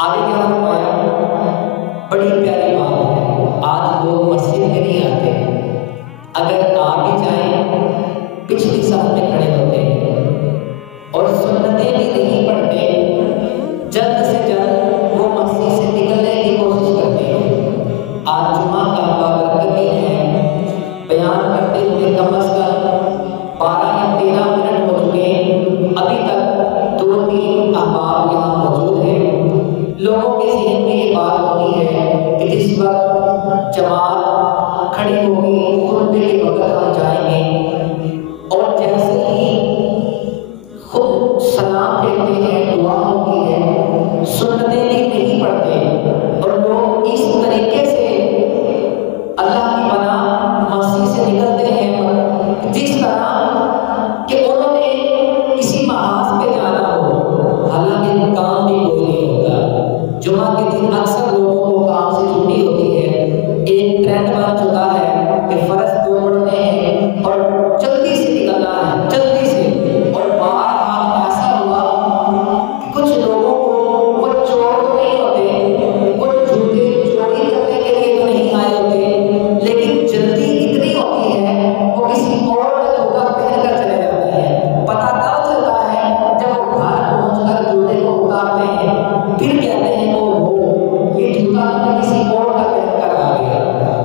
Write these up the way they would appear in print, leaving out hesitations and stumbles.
आगे क्या फरमाया, बड़ी प्यारी बात है। आज लोग मस्जिद में नहीं आते, अगर आ भी जाएं पिछली सफ में खड़े होते हैं और सुन्नतें भी नहीं पढ़ते, जल्द से जल्द वो मस्जिद से निकलने की कोशिश करते हैं। आज जुमा का बाबरकत है, बयान करते हुए कम से कम 12 या 13 मिनट हो चुके हैं, अभी तक 2-3 अहबाब यहाँ मौजूद हैं। लोगों के ज़हन में ये बात होती है कि जिस वक्त जमात खड़ी होगी खुतबे के वक्त हम जाएंगे और जैसे ही खुद सलाम देते हैं, दुआ होती है, सुन्नतें भी नहीं पढ़ते और लोग इस तरीके से अल्लाह की पनाह मस्जिद से निकलते हैं जिस तरह कि उन्होंने किसी महाज पे जाना हो, हालांकि काम भी कोई नहीं होता। जुमा के दिन अक्सर लोगों को काम से छुट्टी होती है। एक ट्रेंड बन चुका है कि फर्ज 2 पढ़ने हैं और जल्दी से निकलना है, जल्दी से। और बार ऐसा हुआ कि कुछ लोगों को वो चोर तो नहीं होते, वो जूते चोरी करने के लिए तो नहीं आए होते, लेकिन जल्दी इतनी होती है वो किसी और का जूता पहन कर चले जाते हैं। पता तब चलता है जब वो घर पहुंचकर जूते को उतारते हैं, फिर कहते हैं वो ये जूता मैंने किसी और का पहन कर आ गया।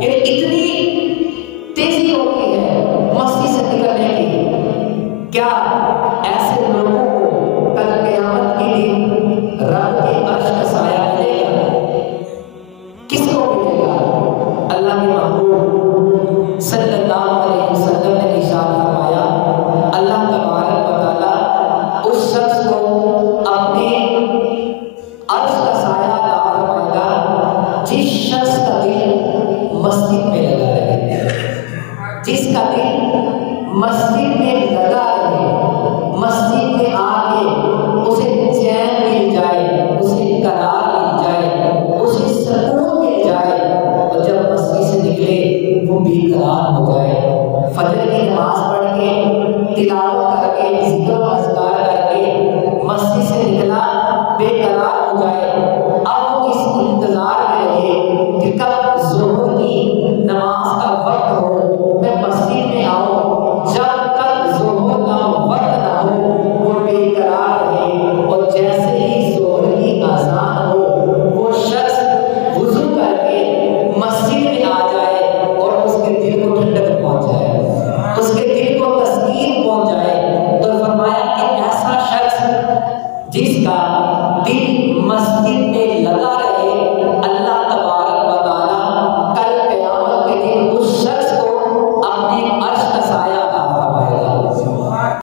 ये इतनी तेजी होती है मस्जिद से निकलने की। क्या ऐसे लोगों को कल क़यामत के दिन रब के अर्श का साया मिलेगा? किसको मिलेगा? अल्लाह के महबूब सल्लल्लाहु अलैहि वसल्लम ने इरशाद फरमाया, अल्लाह तबारक व तआला उस शख्स को अपने अर्श का साया अता फरमाएगा जिस शख्स का दिल मस्जिद में लगा रहे, जिसका दिल मस्जिद में लगा रहे, मस्जिद में आके उसे चैन मिल जाए, उसे करार मिल जाए, उसे सुकून मिल जाए और जब मस्जिद से निकले वो बेकरार हो जाए। फजर की नमाज पढ़ के, तिलावत करके, जिक्र व अज़कार करके मस्जिद से निकला, बेकरार हो जाए